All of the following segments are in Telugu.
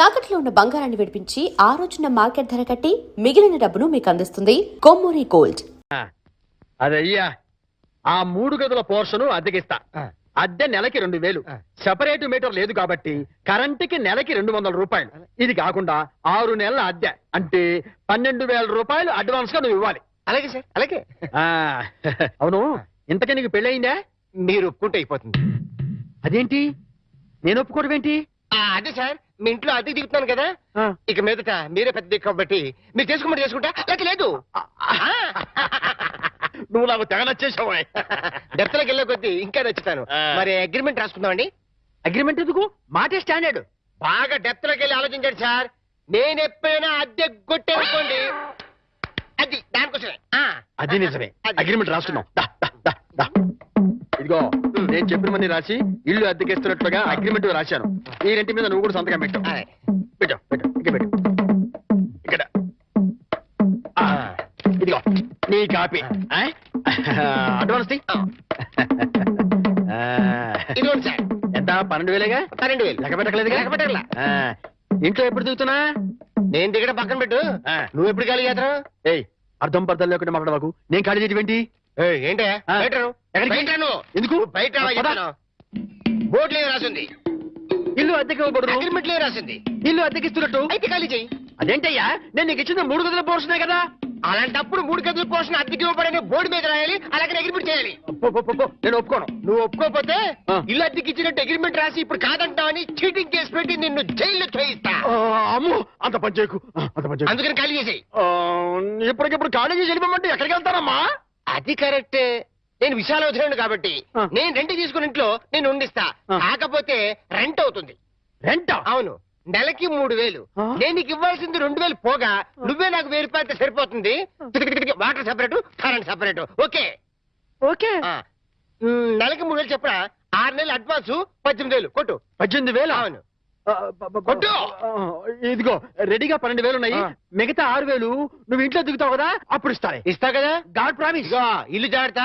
తాకట్లో ఉన్న బంగారాన్ని విడిపించి ఆ రోజున మార్కెట్ ధర కట్టి మిగిలిన డబ్బును మీకు అందిస్తుంది కొమ్మూరి గోల్డ్. అదయ్యా ఆ 3 గదుల పోర్షను అద్దెకిస్తా. అద్దె నెలకి 2000. సెపరేట్ మీటర్ లేదు కాబట్టి కరెంటుకి నెలకి 200 రూపాయలు. ఇది కాకుండా 6 నెలల అద్దె అంటే 12,000 రూపాయలు అడ్వాన్స్ గా నువ్వు ఇవ్వాలి. అలాగే సార్, అలాగే. అవును, ఇంతకీ నీకు పెళ్ళయిందా? మీరు ఒప్పుకుంటే అయిపోతుంది. అదేంటి నేను ఒప్పుకోవడం ఏంటి? అదే సార్, మీ ఇంట్లో అద్దెకి దిగుతున్నాను కదా, ఇక మీదట మీరే పెద్ద దిక్కు కాబట్టి మీరు చేసుకోమని చేసుకుంటా. లేక లేదు. నువ్వు నాకు తెగ నచ్చేసావు. డెప్త్లోకి వెళ్ళే కొద్దీ ఇంకా నచ్చుతాను. మరి అగ్రిమెంట్ రాసుకుందామండి. అగ్రిమెంట్ ఎందుకు? మాటే స్టాండర్డ్. బాగా డెప్త్లోకి వెళ్ళి ఆలోచించండి సార్. నేను ఎప్పుడైనా అద్దె కొట్టేనుకోండి, అది దానికోసమే. అది నిజమే. అగ్రిమెంట్ రాసుకున్నాం. ఇదిగో నేను చెప్పిన మంది రాసి ఇల్లు అద్దెకిస్తున్నట్లుగా అగ్రిమెంట్ రాశాను. ఈ రెంటి మీద నువ్వు కూడా సంతకం పెట్టావు. పెట్టు పెట్టు ఇక్కడ పెట్టు. ఇక్కడ ఇదిగో నీ కాపీ. అడ్వాన్స్ ఇదిగోండి సార్. ఎంత? 12,000గా? 12,000. లెక్క పెట్టకలేదు. లెక్క పెట్టగల. ఇంట్లో ఎప్పుడు దిగుతున్నా? నేను దిగడం పక్కన పెట్టు. నువ్వు ఎప్పుడు ఖాళీ చేస్తావు? ఏయ్, అర్థం పర్థం లేకుండా మాట్లాడవాకు. నేను ఖాళీ చేయటం ఏంటే ఎందుకు బయట బోర్డు లేదు రాసింది. ఇల్లు అద్దెకి ఇవ్వకూడదు. అగ్రిమెంట్ లేదు రాసింది. ఇల్లు అద్దెకిస్తున్నట్టు అయితే ఖాళీ చెయ్యి. అదేంటయ్యా, నేను నీకు ఇచ్చిన 3 గదుల పోర్షనే కదా. అలాంటప్పుడు 3 గదుల పోర్షన్ అద్దెకి ఇవ్వబడని బోర్డు మీద రాయాలి, అలాగే అగ్రిమెంట్ చేయాలి. నేను ఒప్పుకోను. నువ్వు ఒప్పుకోకపోతే ఇల్లు అద్దెకి ఇచ్చినట్టు అగ్రిమెంట్ రాసి ఇప్పుడు కాదంటావని చీటింగ్ కేసు పెట్టి నిన్ను జైల్లో చేయిస్తా. అమ్మో, అంత పని చేయకు. అందుకని ఖాళీ చేసేయి. ఇప్పటికిప్పుడు ఖాళీ చేసి వెళ్ళిపోమంటే ఎక్కడికి వెళ్తానమ్మా? అది కరెక్టే. నేను విశాల వదిలేను కాబట్టి నేను రెంట్ తీసుకుని ఇంట్లో నేను ఉండిస్తా. కాకపోతే రెంట్ అవుతుంది. రెంట్? అవును, నెలకి 3,000. నేను నీకు ఇవ్వాల్సింది 2,000 పోగా నువ్వే నాకు 1,000 రూపాయలతో సరిపోతుంది. Water separate, current separate. Okay okay. నెలకి 3,000 చెప్పరా. 6 నెలలు అడ్వాన్స్ 18,000 కొట్టు. 18,000? అవును కొట్టు. ఇదిగో రెడీగా 12,000 ఉన్నాయి. మిగతా 6,000 నువ్వు ఇంట్లో దిగుతావు కదా, అప్పుడు ఇస్తా కదా. God promise. ఇల్లు జాగ్రత్త.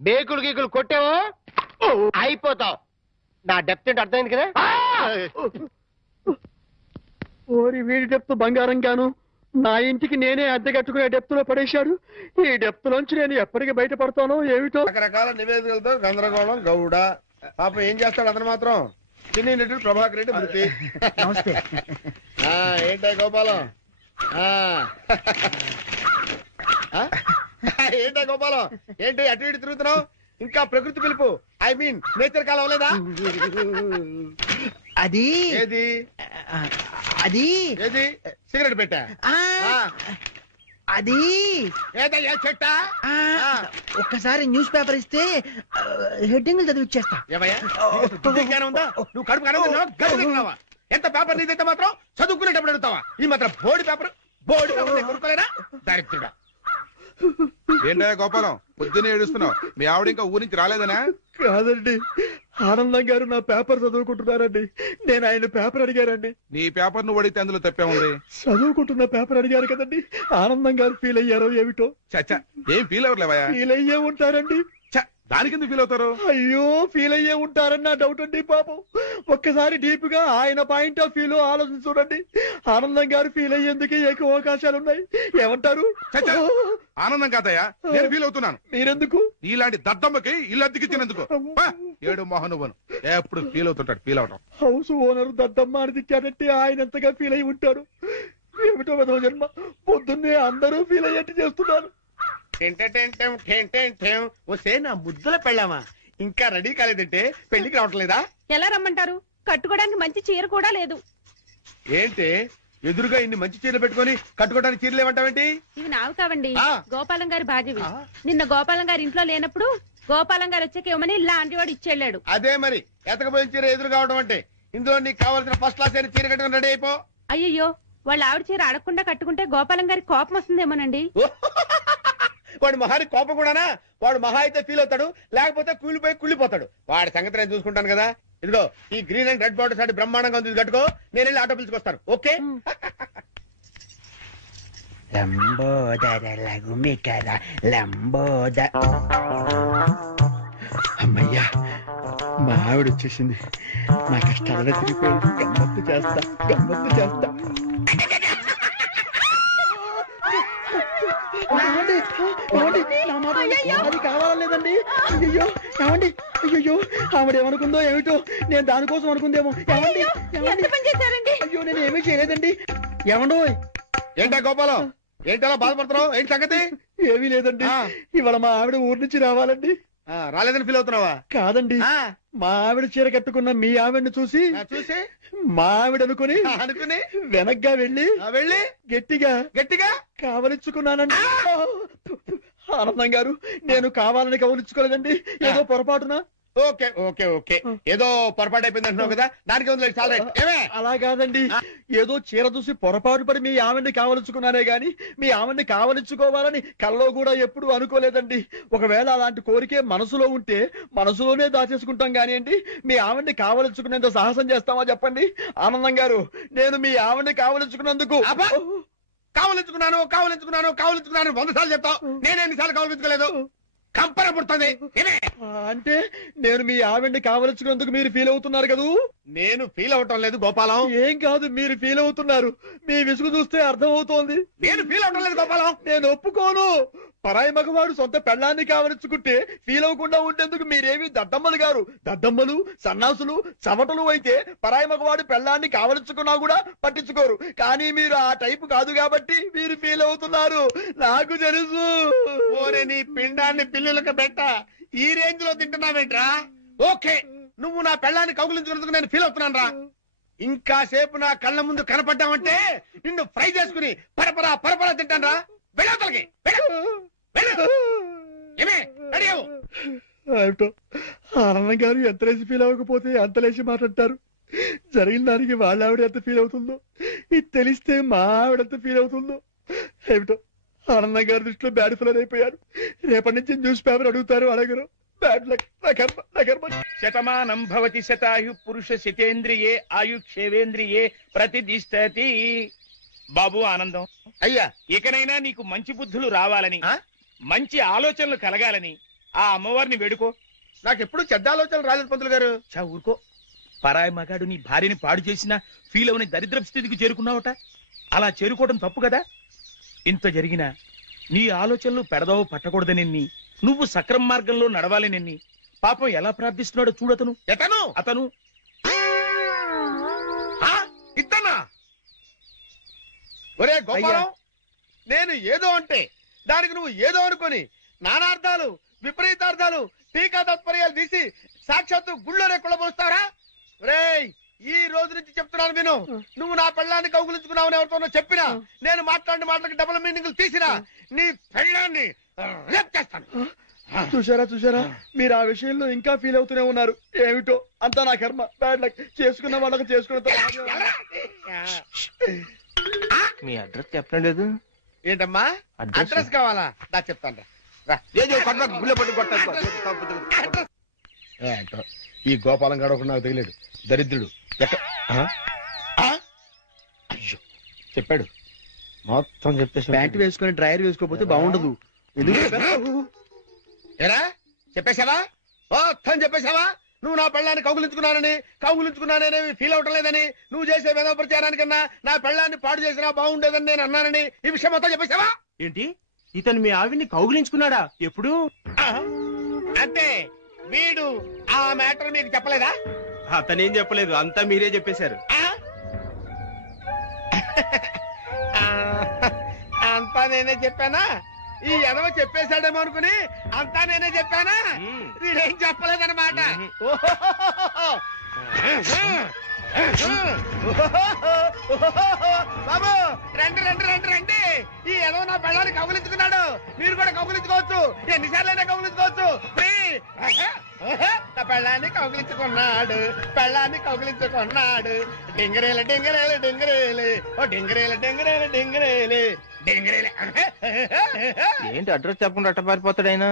బేకులు గీకులు కొట్టావో అయిపోతావు. నా డెప్త్ ఏంటి అర్థమైంది కదా. ఓరి వీడి డెప్త్ బంగారం గాను నా ఇంటికి నేనే అద్దె కట్టుకునే డెప్త్ లో పడేశాడు. ఈ డెప్త్ లోంచి నేను ఎప్పటికి బయటపడతానో ఏమిటో. రకరకాల నివేదికలతో గందరగోళం గౌడ. పాప ఏం చేస్తాడు అతను మాత్రం. చిన్ని నటుడు ప్రభాకర్ రెడ్డి మృతి. నమస్తే. ఏంటా గోపాలం? ఏంటా గోపాలం, ఏంటి అటు ఇటు తిరుగుతున్నావు? ఇంకా ప్రకృతి పిలుపు, ఐ మీన్ నేచర్ కాలం అవ్వలేదా? అది ఏది అది ఏది సిగరెట్ పెట్టా? అది ఏదయ్యా చెట్టా? ఒక్కసారి న్యూస్ పేపర్ ఇస్తే హెడ్డింగ్ చదివిచ్చేస్తా. ఏమయ్యా ఉందా? నువ్వు కడుపు కడుగుతున్నావా? ఎంత పేపర్ నీదైతే మాత్రం చదువుకునేటప్పుడు అడుగుతావా? ఈ మాత్రం బోర్డు పేపర్ కొనుక్కోలేనా? దరిద్రుడా. ఏంటా గోపాలం, పొద్దునే ఏడుస్తున్నావు? మీ ఆవిడ ఇంకా ఊరి నుంచి రాలేదనా? కాదండి, ఆనందం గారు నా పేపర్ చదువుకుంటున్నారండి. నేను ఆయన పేపర్ అడిగారండి. నీ పేపర్ నువ్వు అడిగితే అందులో తప్పే ఉంది. చదువుకుంటున్న పేపర్ అడిగారు కదండి. ఆనందం గారు ఫీల్ అయ్యారో ఏమిటో. చచ్చా, ఏం ఫీల్ అవ్వలేవా? ఫీల్ అయ్యే ఉంటారండి. దానికి ఎందుకు ఫీల్ అవుతారు? అయ్యో, ఫీల్ అయ్యే ఉంటారని నా డౌట్ అండి. పాపం ఒక్కసారి డీప్ గా ఆయన పాయింట్ ఆఫ్ వ్యూ లో ఆలోచించి చూడండి. ఆనందం గారు ఫీల్ అయ్యేందుకు ఎక్కువ అవకాశాలు ఉన్నాయి. ఏమంటారు? ఆనందం కాదయ్యా, నేను ఫీల్ అవుతున్నాను. మీరెందుకు? ఇలాంటి దద్దమ్మకి ఇల్లు అద్దెకిచ్చినందుకు. ఏడు మోహనువను ఎప్పుడు ఫీల్ అవుతుంటాడు. ఫీల్ అవటం. హౌస్ ఓనర్ దద్దమ్మ అని తిట్టాడంటే ఆయన ఎంతగా ఫీల్ అయి ఉంటాడు. ఏమిటో విధవ జన్మ. పొద్దున్నే అందరూ ఫీల్ అయ్యేట్టు చేస్తున్నారు. వస్తే నా ముద్దుల పెళ్ళామా ఇంకా రెడీ కాలేదంటే పెళ్లికి రావట్లేదా? ఎలా రమ్మంటారు? కట్టుకోవడానికి మంచి చీర కూడా లేదు. ఏంటి ఎదురుగా ఇన్ని మంచి చీరలు పెట్టుకొని కట్టుకోవడానికి చీరలు ఏమంటావేంటి? ఇవి నావి కావండి, గోపాలం గారి భార్యవి. నిన్న గోపాలం గారి ఇంట్లో లేనప్పుడు గోపాలం గారు వచ్చాక ఇవ్వమని లాంటి వాడు ఇచ్చెళ్ళాడు. అదే మరి ఎతకపోయిన చీర ఎదురు కావడం అంటే. ఇందులో నీకు కావాల్సిన ఫస్ట్ క్లాస్ అయిన చీర కట్టుకుని రెడీ అయిపో. అయ్యయ్యో, వాళ్ళ ఆవిడ చీర అడగకుండా కట్టుకుంటే గోపాలం గారి కోపం వస్తుందేమోనండి. వాడు మహానికి కోపం కూడానా? వాడు మహా అయితే ఫీల్ అవుతాడు, లేకపోతే కూలిపోయి కుళ్ళిపోతాడు. వాడి సంగతి నేను చూసుకుంటాను కదా. ఇదిగో ఈ గ్రీన్ అండ్ రెడ్ బార్డర్ సారి బ్రహ్మాండంగా ఉంది, కట్టుకో. నేను వెళ్ళి ఆటో పిలుచుకొస్తాను. ఓకే? లంబోదర లఘుమికర లంబోదర. అమ్మయ్యా, మా ఆవిడ వచ్చేసింది. నా కష్టాలనే తిరిగిపోయింది. గమ్మత్తు చేస్తా, గమ్మత్తు చేస్తా. ఏమండి? ఏమండి? నా మాట అది కావాలలేదండి. అయ్యో ఏమండి? అయ్యో ఆవిడ ఏమనుకుందో ఏమిటో, నేను దానికోసం అనుకుందేమో. ఏమండి? ఎంత పని చేశారండి? అయ్యో నేను ఏమీ చేయలేదండి. ఏమండో? ఏంటా గోపాలం, ఏంటలా బాధపడుతున్నావు? ఏంటి సంగతి? ఏమీ లేదండి. ఇవాళ మా ఆవిడ ఊరి నుంచి రావాలండి. రాలేదని ఫీల్ అవుతున్నావా? కాదండి, మా ఆవిడ చీర కట్టుకున్న మీ ఆవిడని చూసి మా ఆవిడ అనుకుని వెనక్గా వెళ్ళి గట్టిగా గట్టిగా కావలించుకున్నానండి. ఆనందం గారు, నేను కావాలని కవలించుకోలేదండి, ఏదో పొరపాటున. ఓకే ఓకే ఓకే, ఏదో పొరపాటు అయిపోయింది అంటున్నావు కదా, దానికి చాలా. అలా కాదండి, ఏదో చీర చూసి పొరపాటు పడి మీ ఆవిడ్ని కావలించుకున్నానే గాని మీ ఆవిడ్ని కావలించుకోవాలని కల్లో కూడా ఎప్పుడు అనుకోలేదండి. ఒకవేళ అలాంటి కోరికే మనసులో ఉంటే మనసులోనే దాచేసుకుంటాం కానివ్వండి, మీ ఆవిడ్ని కావలించుకునేంత సాహసం చేస్తామా చెప్పండి? ఆనందం గారు, నేను మీ ఆవిడ్ని కావలించుకున్నందుకు కావలించుకున్నాను 100 సార్లు చెప్తావు, నేను ఎన్నిసార్లు కావలించుకోలేదు? కంపన పుడుతుంది. అంటే నేను మీ ఆవిడ్ని కావలించుకున్నందుకు మీరు ఫీల్ అవుతున్నారు కదూ? నేను ఫీల్ అవటం లేదు గోపాలం. ఏం కాదు, మీరు ఫీల్ అవుతున్నారు. మీ విసుగు చూస్తే అర్థం అవుతోంది. నేను ఫీల్ అవటం లేదు గోపాలం. నేను ఒప్పుకోను. పరాయి మగవాడు సొంత పెళ్ళాన్ని కావలించుకుంటే ఫీల్ అవ్వకుండా ఉండేందుకు మీరేమి దద్దమ్మలు గారు? దద్దమ్మలు, సన్నాసులు, చవటలు అయితే పరాయి మగవాడు పెళ్ళాన్ని కావలించుకున్నా కూడా పట్టించుకోరు. కానీ మీరు ఆ టైపు కాదు కాబట్టి మీరు ఫీల్ అవుతున్నారు. నాకు తెలుసు. ఓరే నీ పిండాన్ని పిల్లులకు పెట్ట, ఈ రేంజ్ లో తింటున్నావేంట్రా? ఓకే, నువ్వు నా పెళ్ళాన్ని కౌగులించుకున్నందుకు నేను ఫీల్ అవుతున్నాను రా. ఇంకా సేపు నా కళ్ళ ముందు కనపడ్డావంటే నిన్ను ఫ్రై చేసుకుని పరపరా తింటాను రా. వెళ్ళవతలకి ఆనందం గారు ఎంత లేచి ఫీల్ అవ్వకపోతే అంత లేచి మాట్లాడతారు. జరిగిన దానికి వాళ్ళ ఆవిడ ఎంత ఫీల్ అవుతుందో, ఇది తెలిస్తే మా ఆవిడ ఎంత ఫీల్ అవుతుందో ఏమిటో. ఆనందం గారి దృష్టిలో బ్యాడ్ ఫిలర్ అయిపోయారు. రేపటి నుంచి న్యూస్ పేపర్ అడుగుతారు, అడగరు. Bad luck. నా కర్మ. శతమానం భవతి శతాయు పురుష శతేంద్రియే ఆయుక్షేవేంద్రియే ప్రతిదిష్టతి. బాబు ఆనందం, అయ్యా, ఇకనైనా నీకు మంచి బుద్ధులు రావాలని, మంచి ఆలోచనలు కలగాలని ఆ అమ్మవారిని వేడుకో. నాకెప్పుడు చెడ్డ ఆలోచనలు రాలేదు పంతులు గారు. చా ఊరుకో. పరాయి మగాడు నీ భార్యని పాడు చేసినా ఫీల్ అవని దరిద్రపు స్థితికి చేరుకున్నావట. అలా చేరుకోవడం తప్పు కదా. ఇంత జరిగినా నీ ఆలోచనలు పెడదవ పట్టకూడదనెన్ని, నువ్వు సక్రమ మార్గంలో నడవాలనెన్ని పాపం ఎలా ప్రార్థిస్తున్నాడో చూడతను. అతను ఇద్దనా? ఒరే గోపాలం, నేను ఏదో అంటే దానికి నువ్వు ఏదో అనుకొని నానార్థాలు, విపరీతార్థాలు, టీకా తత్పర్యాలు తీసి సాక్షాత్తు గుళ్ళోనే కుళ్ళబోస్తారా? ఒరేయ్, ఈ రోజు నుంచి చెప్తున్నాను విను. నువ్వు నా పెళ్ళాన్ని కౌగులించుకున్నావని ఎవరితోనో చెప్పినా, నేను మాట్లాడిన మాటలకి డబుల్ మీనింగ్లు తీసినా నీ పెళ్ళాన్ని రేప్ చేస్తాను. చూసారా, మీరు ఆ విషయంలో ఇంకా ఫీల్ అవుతూనే ఉన్నారు. ఏమిటో అంతా నా కర్మ. Bad luck. చేసుకున్న వాళ్ళకి చేసుకున్న. మీ అడ్రస్ చెప్పడం లేదు ఏంటమ్మా? అడ్రస్ కావాలా? దా చెప్తాను. ఈ గోపాలం గాడు ఒకడు నాకు తగిలేడు, దరిద్రుడు. అయ్యో, చెప్పాడు మొత్తం చెప్పేసి. ప్యాంట్ వేసుకుని డ్రైయర్ వేసుకోకపోతే బాగుండదు. ఏరా చెప్పేశావా? మొత్తం చెప్పేశావా? నువ్వు నా పెళ్ళాన్ని కౌగులించుకున్నానేమి ఫీల్ అవటం లేదని, నువ్వు చేసే వేద ప్రచారానికన్నా నా పెళ్ళాన్ని పాడు చేసినా బాగుండేదని నేను అన్నానని ఈ విషయం మొత్తం చెప్పేశావా? ఏంటి, ఇతను మీ ఆవిడ్ని కౌగులించుకున్నాడా? ఎప్పుడు? అంటే వీడు ఆ మ్యాటర్ మీకు చెప్పలేదా? అతనేం చెప్పలేదు, అంతా మీరే చెప్పేశారు. అంతా నేనే చెప్పానా? ఈ ఎదవ చెప్పేశాడేమో అనుకుని అంతా నేనే చెప్పానా? వీడేం చెప్పలేదన్నమాట. బాబు రండి రండి రండి రండి. ఈ ఎదవ నా పెళ్ళాన్ని కౌగులించుకున్నాడు. మీరు కూడా కౌగులించుకోవచ్చు, ఎన్నిసార్లైనా కౌగులించుకోవచ్చు. నా పెళ్ళాన్ని కౌగులించుకున్నాడు. డింగరేలు డింగరేలు డింగరేలు, ఓ డింగరేలు డింగరేలు డింగరేలు డింగరేలు. ఏంటి అడ్రస్ చెప్పకుండా అట్ట పారిపోతాడు ఆయన?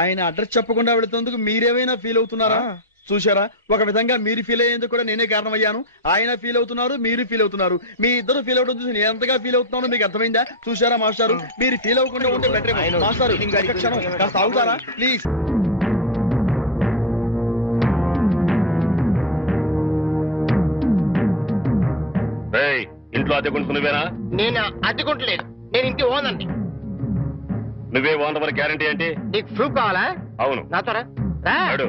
ఆయన అడ్రస్ చెప్పకుండా వెళుతున్నందుకు మీరేమైనా ఫీల్ అవుతున్నారా? చూసారా, ఒక విధంగా మీరు ఫీల్ అయ్యేందుకు కూడా నేనే కారణమయ్యాను. ఆయన ఫీల్ అవుతున్నారు, మీరు ఫీల్ అవుతున్నారు. మీ ఇద్దరు ఫీల్ అవడం చూసి నేను ఎంతగా ఫీల్ అవుతున్నానో మీకు అర్థమైందా? చూసారా మాస్టారు, మీరు ఫీల్ అవ్వకుండా ఉంటే బెటర్. మాస్టారు ఒక్క క్షణం కాస్త అవుతారా ప్లీజ్? ఇంట్లో అద్దెకుంటు నువ్వేనా? నేను అద్దెకుంటలేదు, నేను ఇంటి ఓనండి. నువ్వే ఓనర్ మరి గ్యారంటీ ఏంటి? నీకు ప్రూఫ్ కావాలా? అవును. నాతో రా. రా. అడు.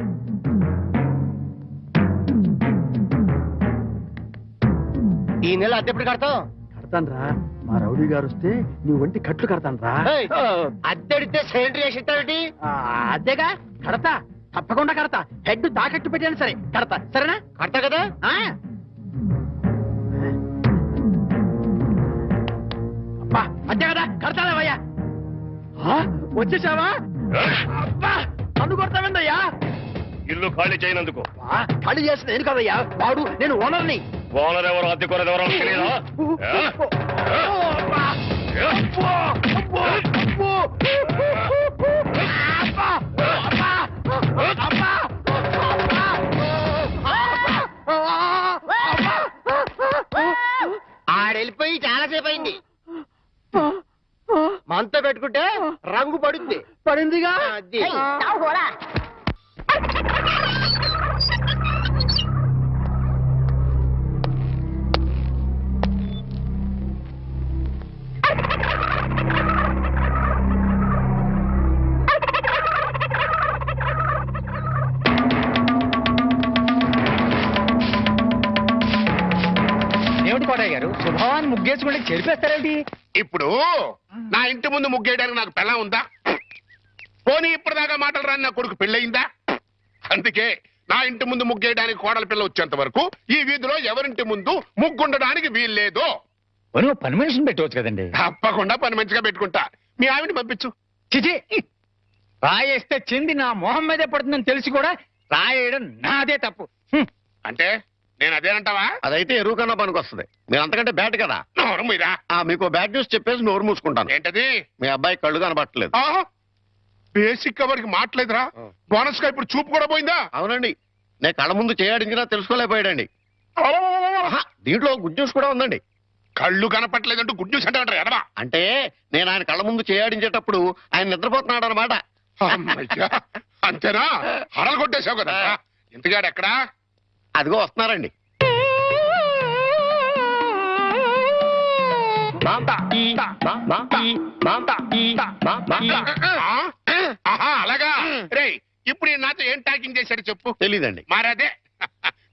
ఈ నెల అద్దె ఎప్పుడు కడతావు? కడతాన్రా, మా రౌడీ గారు వస్తే నీ ఒంటి కట్లు కడతాన్రా. ఏయ్, అద్దెడితే సిలిండర్ వేసి ఇస్తావేంటి? అదేగా కడతా, తప్పకుండా కడతా. హెడ్ తాకట్టు పెట్టాను సరే కడతా, సరేనా? కడతా కదా. అబ్బా అంతే కదా, కడతానేవయ్యా. వచ్చేసావా? అబ్బా నన్ను కొడతావేందయ్యా? ఇల్లు ఖాళీ చేయనందుకు. ఖాళీ చేసిన నేను కదయ్యా, వాడు నేను ఓనర్ని. ఓనర్ ఎవరో అద్దెకోరది ఎవరో తెలియదా? ఆడెళ్ళిపోయి చాలాసేపు అయింది. మనతో పెట్టుకుంటే రంగు పడుద్ది. పడిందిగా. అది. ఏమిటి కోటయ్య గారు, శుభవాన్ని ముగ్గేసుకుంటే చెరిపేస్తారేంటి? ఇప్పుడు నా ఇంటి ముందు ముగ్గేయడానికి నాకు పెళ్ళం ఉందా? పోనీ ఇప్పటిదాకా మాటలు రాని నా కొడుకు పెళ్ళయిందా? అందుకే నా ఇంటి ముందు ముగ్గేయడానికి కోడల పిల్ల వచ్చేంత వరకు ఈ వీధిలో ఎవరింటి ముందు ముగ్గుండడానికి వీల్లేదు. నువ్వు పని మనిషిని పెట్టవచ్చు కదండి. తప్పకుండా పని మంచిగా పెట్టుకుంటా. మీ ఆవిడని పంపించు. చిచి, రాయేస్తే చింది నా మొహం మీదే పడుతుందని తెలిసి కూడా రాయేయడం నాదే తప్పు. అంటే నేను అదేనంటావా? అదైతే ఎరువు కన్నా పనికి వస్తుంది. మీరు అంతకంటే బ్యాట్ కదా. నోరు మీరా. మీకు బ్యాడ్ న్యూస్ చెప్పేసి నోరు మూసుకుంటాను. ఏంటది? మీ అబ్బాయి కళ్ళు కనబట్టలేదు. బేసిక్ కవర్కి మాట్లేదురా. బోనస్ గా ఇప్పుడు చూపు కూడా పోయిందా? అవునండి, నేను కళ్ళ ముందు చేయాడించినా తెలుసుకోలేకపోయాడండి. దీంట్లో గుడ్ న్యూస్ కూడా ఉందండి. కళ్ళు కనపట్లేదంటూ గుడ్ న్యూస్ అంటే ఎడవా? అంటే నేను ఆయన కళ్ళ ముందు చేయాడించేటప్పుడు ఆయన నిద్రపోతున్నాడు అనమాట. అంతేనా? హడలు కొట్టేశావు కదా. ఇంతగాడు ఎక్కడా? అదిగో వస్తున్నారండి. అలాగా రే. ఇప్పుడు నాతో ఏం టాకింగ్ చేశాడు చెప్పు. తెలీదండి. మరదే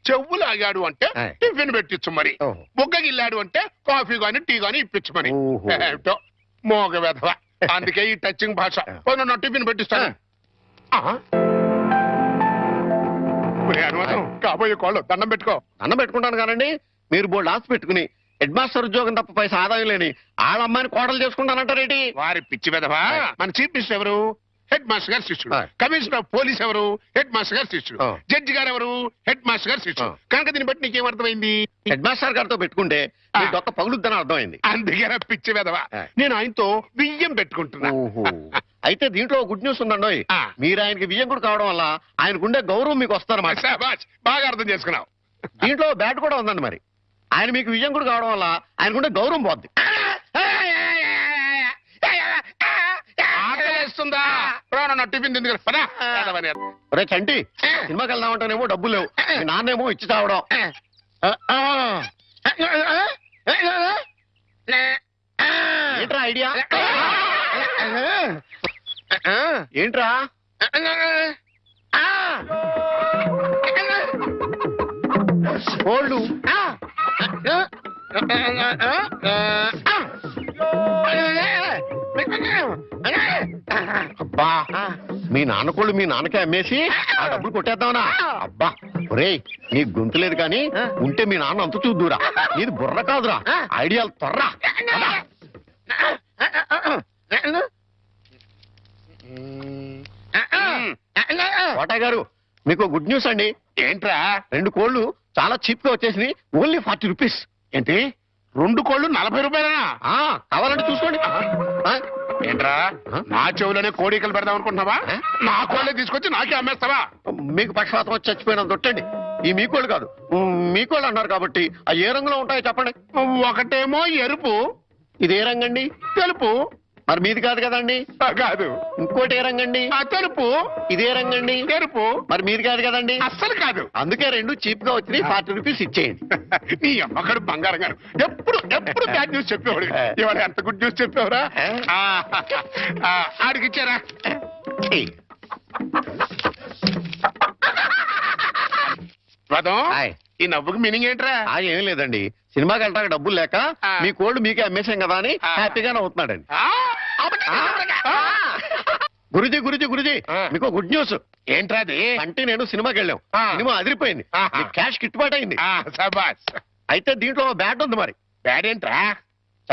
చెవులు ఆగాడు అంటే టిఫిన్ పెట్టించు, మరి బుగ్గగిల్లాడు అంటే కాఫీ గాని టీ గాని ఇప్పించు మరి. ఏమిటో మోగ వెధవ. అందుకే ఈ టచింగ్ భాష. నా టిఫిన్ పెట్టిస్తాను. కాబోయే కోళ్ళు దండం పెట్టుకో. దండం పెట్టుకుంటాను కానండి. మీరు బోల్డ్ ఆశ పెట్టుకుని హెడ్ మాస్టర్ ఉద్యోగం తప్ప పైసా ఆదాయం లేని ఆళ్ళమ్మాయిని కోడలు చేసుకుంటానంటారేంటి? వారి పిచ్చి వెధవా. మన చీఫ్ మినిస్టర్ ఎవరు? హెడ్ మాస్టర్ గారు శిష్యుడు. కమిషనర్ ఆఫ్ పోలీస్ ఎవరు? హెడ్ మాస్టర్ గారు శిష్యుడు. జడ్జి గారు ఎవరు? హెడ్ మాస్టర్ గారు శిష్యుడు. కనుక దీన్ని బట్టి నీకేం అర్థమైంది? హెడ్ మాస్టర్ గారితో పెట్టుకుంటే డొక్క పగులుద్దని అర్థమైంది. అందుకే పిచ్చి వెధవా. నేను ఆయనతో బియ్యం పెట్టుకుంటున్నా. అయితే దీంట్లో గుడ్ న్యూస్ ఉందండి. మీరు ఆయనకి బియ్యం కూడా కావడం వల్ల ఆయనకుండే గౌరవం మీకు వస్తారన్నమాట. బాగా అర్థం చేసుకున్నావు. దీంట్లో బ్యాట్ కూడా ఉందండి. మరి ఆయన మీకు విజయం కూడా కావడం వల్ల ఆయనకుండే గౌరవం పోద్ది. ఆకలిస్తుందా? టిఫిన్ తింది కదా. రే చంటి, సినిమాకి వెళ్దామంటేనేమో డబ్బులు లేవు, మీ నాన్నేమో ఇచ్చి తావడం. ఏంట్రా ఐడియా? ఏంట్రా? కోళ్ళు అబ్బా, మీ నాన్న కోళ్ళు మీ నాన్నకే అమ్మేసి ఆ డబ్బులు కొట్టేద్దామనా? అబ్బా ఒరేయ్, నీ గొంతు లేదు కానీ ఉంటే మీ నాన్న అంత చూద్దురా. నీది బుర్ర కాదురా, ఐడియాలు త్వరరా. కోటయ్య గారు, మీకు గుడ్ న్యూస్ అండి. ఏంట్రా? 2 కోళ్ళు చాలా చీప్ గా వచ్చేసి ఓన్లీ 40 రూపీస్. ఏంటి 2 కోళ్ళు 40 రూపాయలనా? కావాలంటే చూసుకోండి. ఏంట్రా, నా చెవులోనే కోడికలు పెడదాం అనుకుంటున్నావా? నా కోళ్ళే తీసుకొచ్చి నాకే అమ్మేస్తావా? మీకు పక్షపాతం వచ్చి చచ్చిపోయినంత దొట్టండి. ఈ మీ కోళ్ళు కాదు, మీ కోళ్ళు అన్నారు కాబట్టి ఆ ఏ రంగులో ఉంటాయో చెప్పండి. ఒకటేమో ఎరుపు. ఇది ఏ రంగు అండి? తెలుపు. మరి మీది కాదు కదండి. కాదు. ఇంకోటి ఏ రంగండి? తెలుపు. ఇదే రంగండి. తెలుపు. మరి మీది కాదు కదండి. అస్సలు కాదు. అందుకే రెండు చీప్ గా వచ్చినాయి. 40 రూపీస్ ఇచ్చేయండి. నీ అమ్మగారు బంగారం గారు ఎప్పుడు ఎప్పుడు బ్యాడ్ న్యూస్ చెప్పేవాడు. ఇవాళ ఎంత గుడ్ న్యూస్ చెప్పేవరా? ఆడికి ఇచ్చారా? రథం, హాయ్. ఈ నవ్వుకి మీనింగ్ ఏంట్రా? ఏం లేదండి, సినిమాకి వెళ్ళడానికి డబ్బులు లేక మీ కోళ్ళు మీకే అమ్మేశాం కదా అని హ్యాపీగానే అవుతున్నాడండి. గురుజీ గురుజీ గురుజీ, మీకు గుడ్ న్యూస్. ఏంట్రా అది? అంటే నేను సినిమాకి వెళ్ళాం, సినిమా అదిరిపోయింది, క్యాష్ గిట్టుబాటు అయింది. సబాస్. అయితే దీంట్లో బ్యాట్ ఉంది. మరి బ్యాడ్ ఏంట్రా?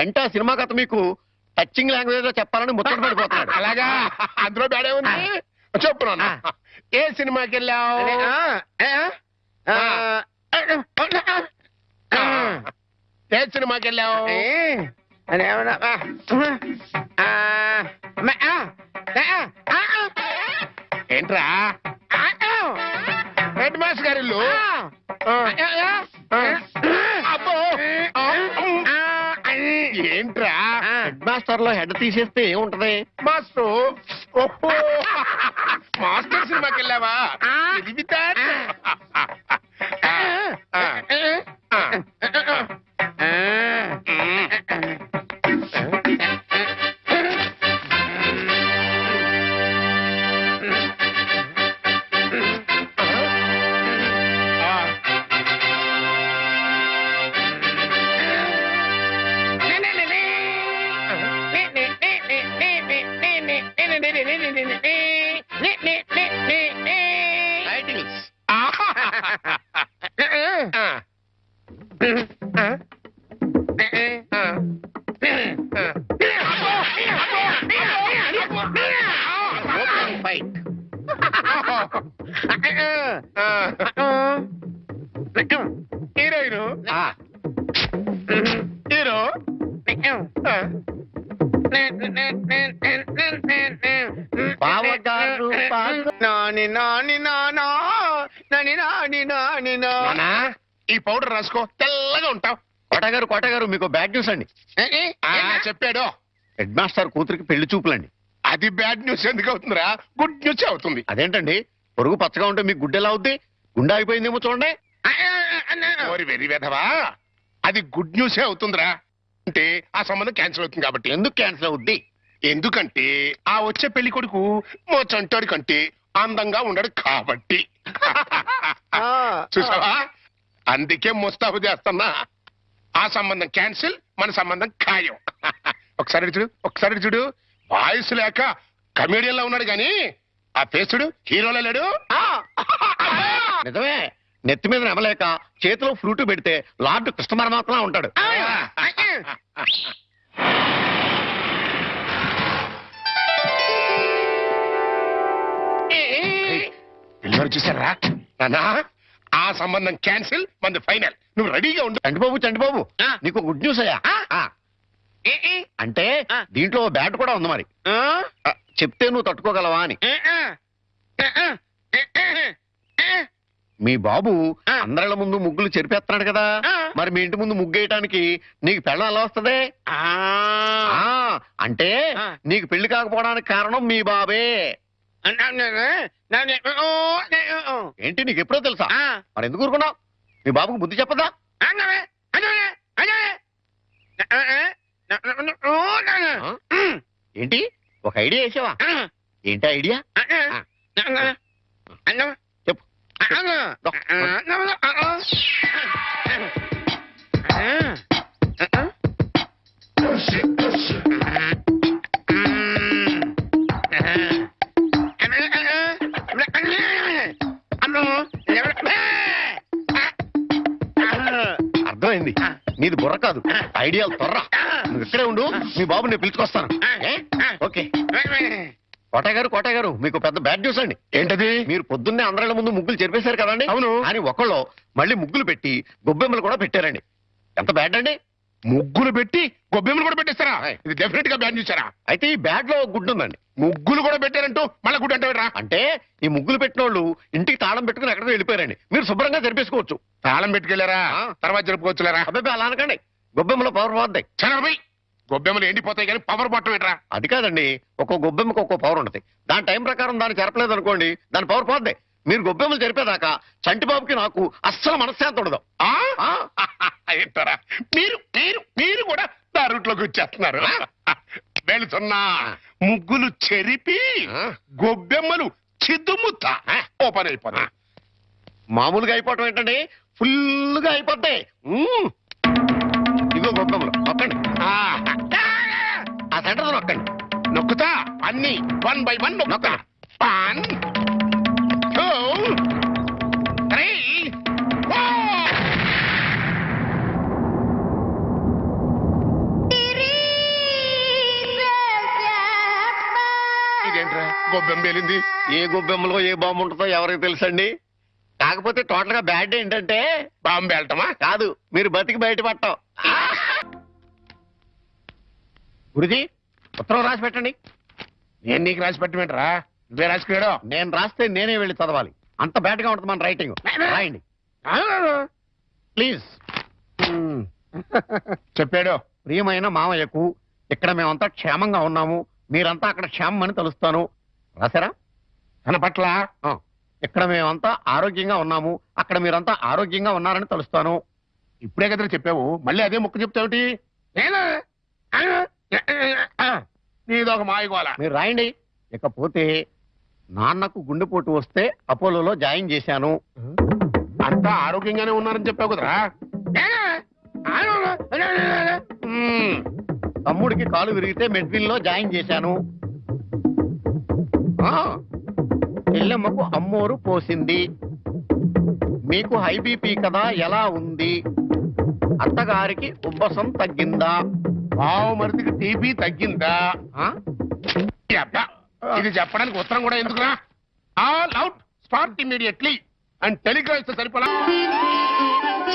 అంటే ఆ సినిమా కథ మీకు టచింగ్ లాంగ్వేజ్ లో చెప్పాలని ముచ్చట పడిపోతున్నాడు. అలాగా? అందులో బ్యాడే ఉంది. చెప్పు నాన్న. ఏ సినిమాకి వెళ్ళావు? ఏ సినిమాకి వెళ్ళావు? ఏంట్రా? హెడ్ మాస్టర్ గారి ఇల్లు. అబ్బో. ఏంట్రా? హెడ్ మాస్టర్ లో హెడ్ తీసేస్తే ఏముంటది? మాస్టర్. ఓహో, మాస్టర్ సినిమాకి వెళ్ళావా? ఇది వితౌట్. హీరోయిన్. హీరో. బావగారు నాని నాని నానా నాని నాని నాని నా. నాన్నా, ఈ పౌడర్ రాసుకో, తెల్లగా ఉంటావు. కోటగారు మీకు బ్యాడ్ న్యూస్ అండి. చెప్పాడు. హెడ్ మాస్టర్ కూతురికి పెళ్లి చూపులండి. అది బ్యాడ్ న్యూస్ ఎందుకు అవుతుందిరా? గుడ్ న్యూస్ అవుతుంది. అదేంటండి, పొరుగు పచ్చగా ఉంటే మీకు గుడ్డ ఎలా అవుద్ది? గుండె అయిపోయిందేమో చూడండి. ఓరి వెర్రి వెధవా, అది గుడ్ న్యూసే అవుతుందిరా. అంటే ఆ సంబంధం క్యాన్సిల్ అవుతుంది కాబట్టి. ఎందుకు క్యాన్సిల్ అవుద్ది? ఎందుకంటే ఆ వచ్చే పెళ్లి కొడుకు చంటాడు కంటే అందంగా ఉండడు కాబట్టి. చూసావా? అందుకే ముస్తాబు చేస్తున్నా. ఆ సంబంధం క్యాన్సిల్, మన సంబంధం ఖాయం. ఒకసారి చూడు, వాయిస్ లేక కమేడియన్ లో ఉన్నాడు గాని ఆ ఫేస్ చూడు, హీరోలో లేడు. నిజమే, నెత్తి మీద నెమలేక చేతిలో ఫ్రూట్ పెడితే లార్డ్ కృష్ణ పరమాత్మలా ఉంటాడు. పిల్లలు చూసారా నానా? ఆ సంబంధం క్యాన్సిల్, మంది ఫైనల్. నువ్వు రెడీగా ఉండు. చంటిబాబు నీకు గుడ్ న్యూస్ అయ్యా. అంటే దీంట్లో బ్యాట్ కూడా ఉంది. మరి చెప్తే నువ్వు తట్టుకోగలవా అని. మీ బాబు అందరిళ్ళ ముందు ముగ్గులు చెరిపేస్తున్నాడు కదా, మరి మీ ఇంటి ముందు ముగ్గేయటానికి నీకు పెళ్ళం ఎలా వస్తుంది? అంటే నీకు పెళ్లి కాకపోవడానికి కారణం మీ బాబే. ఏంటి, నీకు ఎప్పుడో తెలుసా? మరి ఎందుకు ఊరుకున్నావు? మీ బాబుకు బుద్ధి చెప్పదా? ఏంటి, ఒక ఐడియా వేసావా? ఏంటి ఐడియా? చెప్పు. అర్థమైంది, నీది బుర్ర కాదు, ఐడియాలు త్వర. నువ్వు ఇక్కడే ఉండు, మీ బాబు నేను పిలుచుకొస్తాను. ఓకే. కోటగారు మీకు పెద్ద బ్యాడ్ న్యూస్ అండి. ఏంటది? మీరు పొద్దున్నే అందరిళ్ళ ముందు ముగ్గులు చెరిపేశారు కదండి. అవును. అని ఒకళ్ళు మళ్ళీ ముగ్గులు పెట్టి గొబ్బెమ్మలు కూడా పెట్టారండి. ఎంత బ్యాడ్ అండి? ముగ్గులు పెట్టి గొబ్బెమ్మలు కూడా పెట్టేస్తారా? ఇది డెఫినెట్ గా బ్యాడ్ న్యూస్. అయితే ఈ బ్యాడ్ లో గుడ్డు ఉందండి. ముగ్గులు కూడా పెట్టారంటూ మళ్ళీ గుడ్ అంటే అంటే ఈ ముగ్గులు పెట్టిన వాళ్ళు ఇంటికి తాళం పెట్టుకుని ఎక్కడికి వెళ్ళిపోయారండి. మీరు శుభ్రంగా జరిపేసుకోవచ్చు. తాళం పెట్టుకెళ్ళారా? తర్వాత జరుపుకోవచ్చులేరా? అబ్బాయి అలా అనకండి, గొబ్బెమ్మలో పవర్ పోద్దాయి. చనభై గొబ్బెమ్మలు ఎండిపోతాయి కానీ పవర్ బట్టం ఏంట్రా? అది కాదండి, ఒక్కో గొబ్బెమ్మకి ఒక్కో పవర్ ఉంటుంది. దాని టైం ప్రకారం దాన్ని చెరపలేదు అనుకోండి, దాని పవర్ పోద్ది. మీరు గొబ్బెమ్మలు జరిపేదాకా చంటిబాబుకి నాకు అస్సలు మనశ్శాంతి ఉండదు. ఆ? ఏంటారా మీరు మీరు మీరు కూడా నా రూట్లోకి వచ్చేస్తున్నారు. వెళుతున్నా ముగ్గులు చెరిపి గొబ్బెమ్మలు చిద్దుముత్త ఓ పని అయిపోతా. మామూలుగా అయిపోవటం ఏంటండి, ఫుల్గా అయిపోతాయి. ఇదిగో గొబ్బెమ్మలు నొక్కండి, ఆ సెంటర్ నొక్కండి. నొక్కుతా అన్ని 1 by 1 నొక్కుతా. 1 2 3 4. ఇదేంట్రా గొబ్బెమ్మ పేలింది? ఏ గొబ్బెమ్మలో ఏ బాంబు ఉంటుందో ఎవరికి తెలుసండి. కాకపోతే టోటల్ గా బ్యాడ్ ఏంటంటే బాంబు వెళ్ళటమా? కాదు, మీరు బతికి బయటపడటం. గురుజీ ఉత్తరం రాసి పెట్టండి. నేను నీకు రాసి పెట్టమేంట్రా? నువ్వే రాసిపోయాడు. నేను రాస్తే నేనే వెళ్ళి చదవాలి, అంత బ్యాడ్ గా ఉంటుంది మన రైటింగ్. రాయండి ప్లీజ్. చెప్పాడు. ప్రియమైన మామయ్యకు, ఇక్కడ మేమంతా క్షేమంగా ఉన్నాము, మీరంతా అక్కడ క్షేమం అని తలుస్తాను. రాశారా? తన పట్ల ఇక్కడ మేమంతా ఆరోగ్యంగా ఉన్నాము, అక్కడ మీరంతా ఆరోగ్యంగా ఉన్నారని తలుస్తాను. ఇప్పుడే కదా చెప్పావు, మళ్ళీ అదే ముక్క చెప్తావుటి? నీదొక మాయగోల. మీరు రాయండి. ఇకపోతే నాన్నకు గుండెపోటు వస్తే అపోలోలో జాయిన్ చేశాను. అంతా ఆరోగ్యంగానే ఉన్నారని చెప్పావు కదరా. తమ్ముడికి కాలు విరిగితే మెడ్విల్ లో జాయిన్ చేశాను. చెల్లెమ్మకు అమ్మోరు పోసింది. మీకు హై బీపీ కదా, ఎలా ఉంది? అత్తగారికి ఉబ్బసం తగ్గిందా? బావు మరిదికి టీబీ తగ్గిందా? అబ్బా, ఇది చెప్పడానికి ఉత్తరం కూడా ఎందుకురా? All out, start immediately and Telegram ఇస్తే సరిపోలా.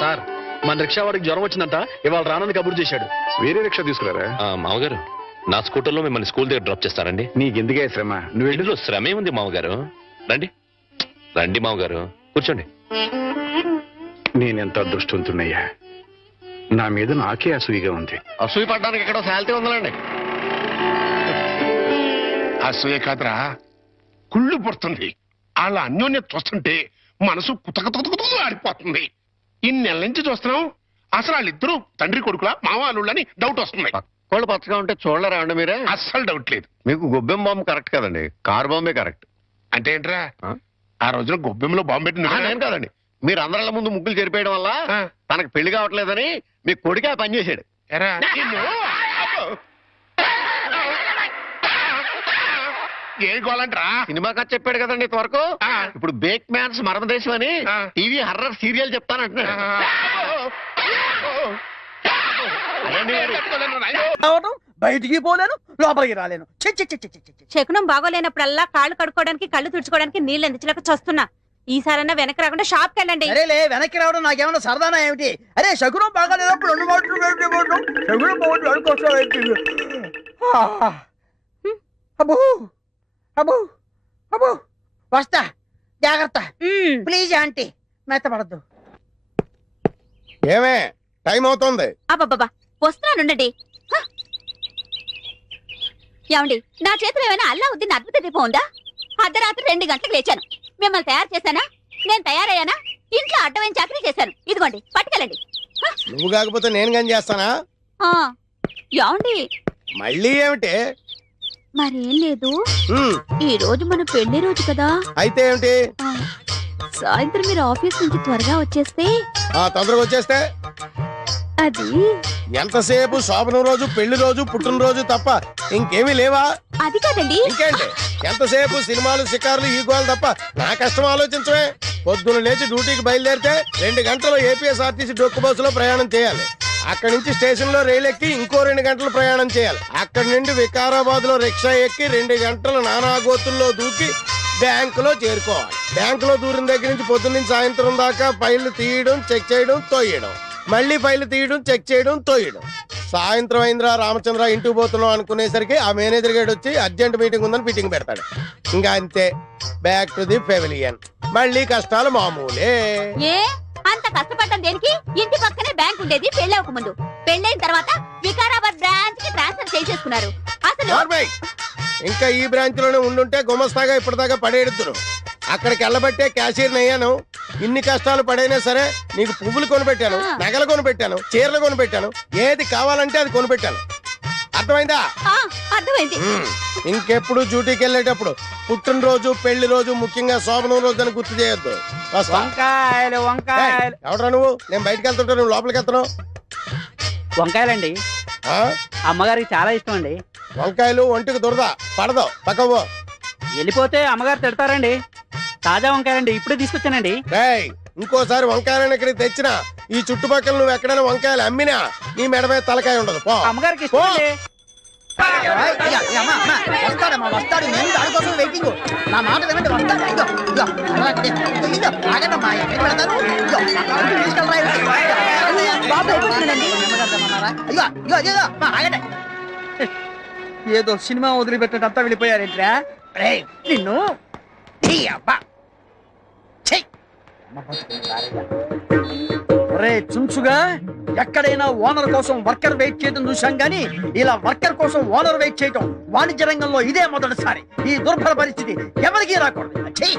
సార్, మన రిక్షా వాడికి జ్వరం వచ్చిందంట, ఇవాళ రానని కబురు చేశాడు. వేరే రిక్షా తీసుకురారా? మామగారు, నా స్కూటర్లో మిమ్మల్ని స్కూల్ దగ్గర డ్రాప్ చేస్తారండి. నీకెందుకే శ్రమ? నువ్వు ఇంటిలో శ్రమే ఉంది మామగారు. రండి రండి మామగారు, కూర్చోండి. నేనెంత అదృష్టవంతున్నయ్యా, నా మీద నాకే అసూయగా ఉంది. అసూయ పడ్డానికి ఎక్కడో శాలిటీ ఉందండి. అసూయ కాదురా, కుళ్ళు పుడుతుంది. అలా అన్యోన్యత చూస్తుంటే మనసు కుతకుతకుతూ ఆడిపోతుంది. ఇన్నెల నుంచి చూస్తున్నాం, అసలు వాళ్ళిద్దరూ తండ్రి కొడుకులా మావాళ్ళని డౌట్ వస్తుంది. పక్కోళ్ళు పచ్చగా ఉంటే చూడలేరా అండి మీరే? అస్సలు డౌట్ లేదు. మీకు గొబ్బెం బాంబు కరెక్ట్ కదండి, కారు బాంబే కరెక్ట్. అంటే ఏంట్రా, ఆ రోజున గొబ్బెంలో బాంబు పెట్టింది నేను కాదండి, మీరు అందరిల ముందు ముగ్గులు చెరిపేయడం వల్ల తనకు పెళ్లి కావట్లేదని మీ కొడుకే పని చేశాడు. ఏ గోలంట్రా? సినిమా కథ చెప్పాడు కదండి ఇంతవరకు. ఇప్పుడు బేక్ మ్యాన్స్ మరమదేశం అని టీవీ హర్రర్ సీరియల్ చెప్తానంటున్నాడు. బయటికి పోలేను, లోపలికి రాలేను. శకునం బాగోలేనప్పుడల్లా కాళ్ళు కడుక్కోవడానికి కళ్ళు తుడుచుకోవడానికి నీళ్ళు ఎందించలేక చస్తున్నా. ఈసారన్నా వెనక్కి రాకుండా షాప్కి వెళ్ళండి. అరేలే, వెనక్కి రావడం నాకేమన్నా సరదానా ఏమిటి? అరే, శకునం బాగాలేనప్పుడు 2 మాటలు శకునం పోవడం అనుకోసం. అబ్బో అబ్బో అబ్బో, వస్తా, జాగ్రత్త ప్లీజ్ ఆంటీ, మెత్తపడద్దు. ఏమే టైం అవుతుంది. అబ్బబ్బా, వస్తున్నానుండండి. ఏమండి, నా చేతిలో ఏమైనా అల్లావుద్దీన్ అద్భుత దీపం ఉందా? అర్ధరాత్రి 2 గంటలకు లేచాను. మిమ్మల్ని తయారు చేశానా? నేను తయారయ్యానా? ఇంట్లో అడ్డమైన చాకరీ చేశాను. ఇదిగోండి, పట్టుకెళ్ళండి. నువ్వు కాకపోతే నేను కానీ చేస్తానా? ఏమండి, మళ్ళీ ఏమిటి? మరేం లేదు, ఈ రోజు మన పెళ్లి రోజు కదా. అయితే ఏమిటి? సాయంత్రం మీరు ఆఫీస్ నుంచి త్వరగా వచ్చేస్తే. తొందరగా వచ్చేస్తే అది ఎంతసేపు శోభనం రోజు, పెళ్లి రోజు, పుట్టినరోజు తప్ప ఇంకేమీ లేవా? అది కాదండి. ఇంకేంటి? ఎంతసేపు సినిమాలు, షికారులు, ఈ గోలు తప్ప నా కష్టం ఆలోచించవే. పొద్దున లేచి డ్యూటీకి బయలుదేరితే 2 గంటలు ఏపీఎస్ఆర్టీసీ డొక్కు బస్సులో ప్రయాణం చేయాలి. అక్కడి నుంచి స్టేషన్ లో రైలు ఎక్కి ఇంకో 2 గంటలు ప్రయాణం చేయాలి. అక్కడి నుండి వికారాబాద్ లో రిక్షా ఎక్కి 2 గంటలు నానాగోతుల్లో దూకి బ్యాంకులో చేరుకోవాలి. బ్యాంకులో దూరిన దగ్గర నుంచి పొద్దున్న నుంచి సాయంత్రం దాకా ఫైళ్లు తీయడం, చెక్ చేయడం, తోయడం, మళ్ళీ ఫైళ్లు తీయడం, చెక్ చేయడం, తోయడం. సాయంత్రం అయిందిరా రామచంద్ర, ఇంటికి పోతున్నాం అనుకునేసరికి ఆ మేనేజర్ గారు వచ్చి అర్జెంట్ మీటింగ్ ఉందని మీటింగ్ పెడతాడు. ఇంకా అంతే, బ్యాక్ టు ది పెవిలియన్. మళ్ళీ కష్టాలు మామూలే. ఏ అంత కష్టపడ్డం దేనికి? ఇంటి పక్కనే బ్యాంక్ ఉండేది పెళ్ళవక ముందు. పెళ్ళైన తర్వాత వికారాబాద్ బ్రాంచ్ కి చేసుకున్నారు అసలు నార్మల్. ఇంకా ఈ బ్రాంచ్ లోనే ఉండుంటే గుమస్తాగా ఇప్పటిదాకా పడేడుతురు. అక్కడికి వెళ్ళబట్టే క్యాషియర్ అయ్యాను. ఇన్ని కష్టాలు పడైనా సరే నీకు పువ్వులు కొనిపెట్టాను, నగలు కొనిపెట్టాను, చీరలు కొనిపెట్టాను, ఏది కావాలంటే అది కొనిపెట్టాను. అర్థమైందా? ఆ, అర్థమైంది. ఇంకెప్పుడు డ్యూటీకి వెళ్ళేటప్పుడు పుట్టినరోజు, పెళ్లి రోజు, ముఖ్యంగా శోభనం రోజు అని గుర్తు చేయొద్దు. వస్తా. వంకాయలు వంకాయలు ఎవడరా నువ్వు? నేను బయటకు వెళ్తుంటా, నువ్వు లోపలికి వెళ్తున్నావు. వంకాయలండి ఆ? అమ్మగారికి చాలా ఇష్టం అండి. వంకాయలు ఒంటికి దురద పడదు, పక్కవో. వెళ్ళిపోతే అమ్మగారు తిడతారండి. తాజా వంకాయలండి, ఇప్పుడే తీసుకొచ్చానండి. రేయ్, ఇంకోసారి వంకాయలను ఇక్కడికి తెచ్చినా ఈ చుట్టుపక్కల నువ్వు ఎక్కడైనా వంకాయలు అమ్మినా నీ మెడ మీద తలకాయ ఉండదు. పో. అమ్మగారికి పో. ఇష్టం అండి. వస్తాడమ్మా, వస్తాడు. నేను దానికోసం వెయిటింగ్. నా మాట వినండి, వస్తాడు. ఇదిగో, ఇదిగో, అలాగే. ఇదిగో, ఆగండమ్మా, ఎక్కడికి వెళ్తాను? ఇదిగో, తీసుకెళ్ళరా, ఇదిగో. బాబు అయిపోతున్నాడండి. ఇదిగో, ఇదిగో, ఇదిగో, అమ్మా, ఆగండి. ఏదో సినిమా వదిలిపెట్టినట్టు అంతా వెళ్ళిపోయారేంట్రా? రేయ్, నిన్ను ఈ అబ్బా చెయ్. ఒరే చుంచుగా, ఎక్కడైనా ఓనర్ కోసం వర్కర్ వెయిట్ చేయడం చూశాం గానీ ఇలా వర్కర్ కోసం ఓనర్ వెయిట్ చేయడం వాణిజ్య రంగంలో ఇదే మొదటిసారి. ఈ దుర్భర పరిస్థితి ఎవరికీ రాకూడదు. చెయ్యి.